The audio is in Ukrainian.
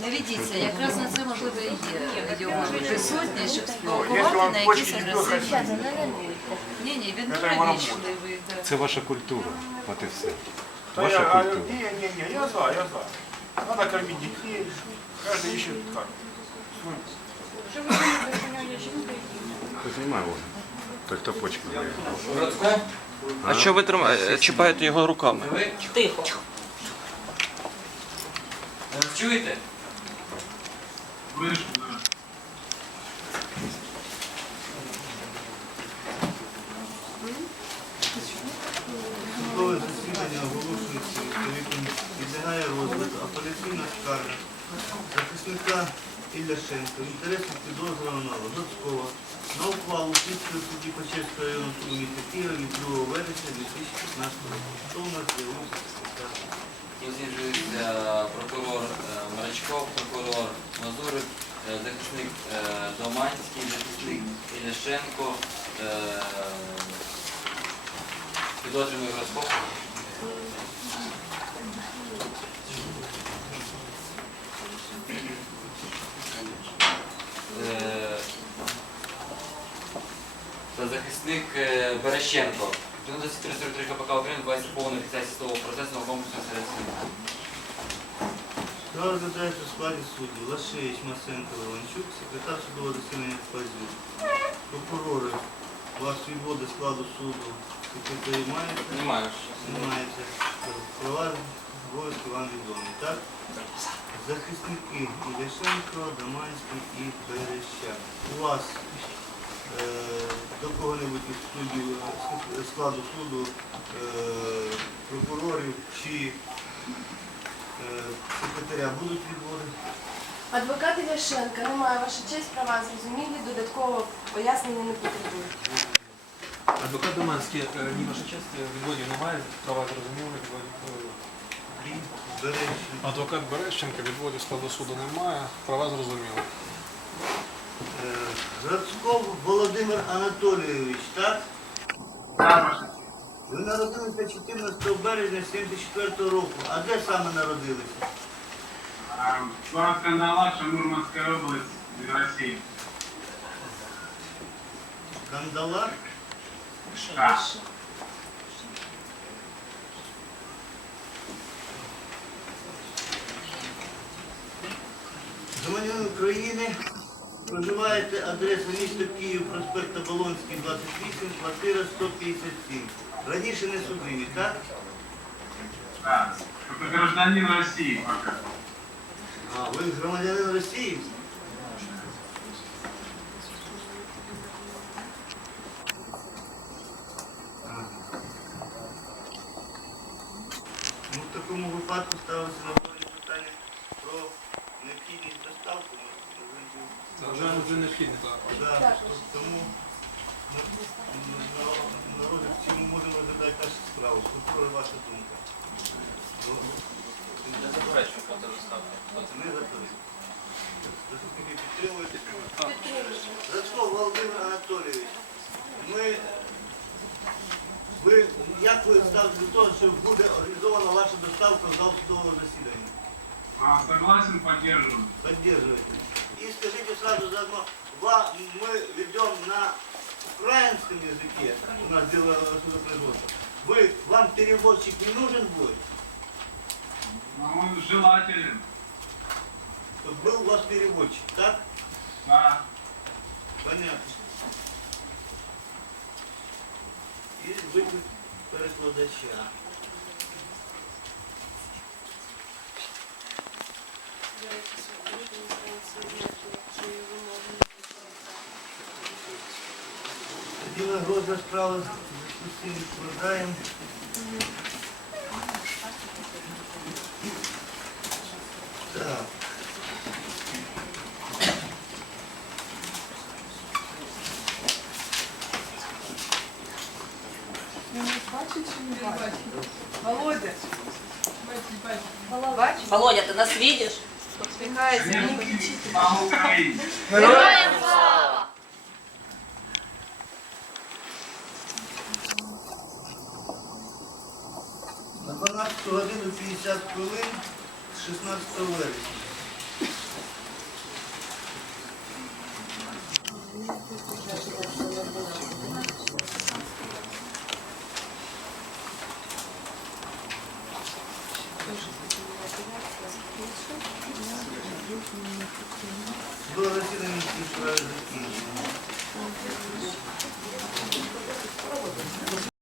Не ведіться, якраз на це можливо і є його присутність, щоб он на якісь агресивні. Ні, ні, він дуже вічливий. да. Це ваша культура. От і все. то Ваша я, а, культура. не, не, не, я за, я за. Надо кормить детей, каждый ищет как. Свой Познімай його. Той, хто почки має. Грицько? А що ви тримаєте? Чіпаєте його руками? Тихо. Е, Чуєте? Судове засідання оголошується відповідно підлягає розгляду апеляційна скарга захисника Ілляшенка в інтересах підозрюваного Доцького на ухвалу слідчого судді Печерського району суду Києва від 2 вересня 2015 року. Хто у нас з'явився секретар? Прокурор е, Марачков, прокурор Мазурик, е, захисник е, Доманський, захисник Іляшенко, підозрюваний. Е, та захисник Берещенко. 93 КПК України, 20 повної фіксації судового процесу комплексу серед слідів. Справа розглядається у складі судді Лашевич, Масенко, Іванчук, секретар судового засідання Пазюк. Прокурори, вас свободи складу суду, секретарі маєте? Немає. Знімається права обов'язки вам відомі, так? Захисники Ілляшенко, Доманський і Берещак. У вас е, до кого-небудь суддів е, складу суду е, прокурорів чи е, секретаря будуть відводи? Адвокат Ляшенка немає ваша честь, права зрозумілі, додаткового пояснення не потребує. Адвокат Доманський, ні, ваша честь, відводів немає, права зрозуміли. Адвокат Берещенка відводів складу суду немає, права зрозуміли. Грацьков Володимир Анатолійович, так? Ви народилися 14 березня 74 року. А де саме народилися? Город Кандалакша, Мурманская область, Россия. Кандалар? Да. Громадянин України. Проживаєте адреса місто Київ, проспект Оболонський, 28, квартира 157. Раніше не судимі, так? Да. Только гражданин России пока. А, ви громадянин Росії? Ну, в такому випадку ставиться на голові питання про необхідність доставки. Ми вже, вже необхідно. Да, тому на, на, на ми можемо розглядати нашу справу. Прокурор, ваша думка. Ну, Не заперечую проти доставки. Не готові. Заступники підтримують. Зацков Володимир Анатолійович, ми, ви, як ви ставите до того, що буде організована ваша доставка в зал судового засідання? А, согласен, поддерживаю. Поддерживайте. И скажите сразу заодно, мы ведем на украинском языке, у нас дело судопроизводства. Вы, вам переводчик не нужен будет? Ну, он желателен. Чтобы был у вас переводчик, так? Да. Понятно. І виклик перекладача. Тоді ми розгляд справи з цим відкладаємо. Так. Володя, Володя, ти нас видиш? спостерігається на Героям слава! На 12 годину 50 хвилин 16 вересня. Thank. До засідання справи закінчено.